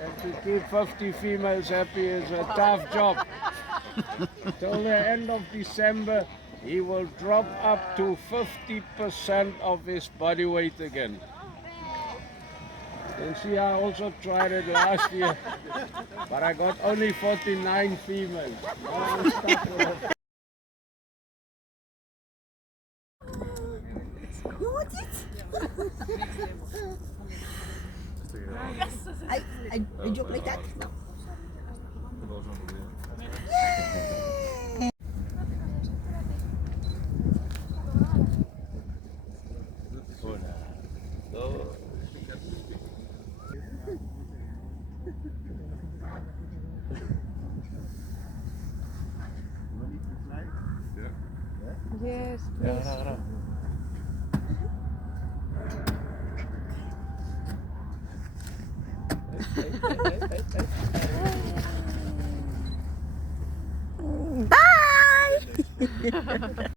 And to keep 50 females happy is a tough job. Till the end of December, he will drop up to 50% of his body weight again. You see, I also tried it last year, but I got only 49 females. Now I'm stuck with it. You want it? I joke like that? No. Yes, please. Bye!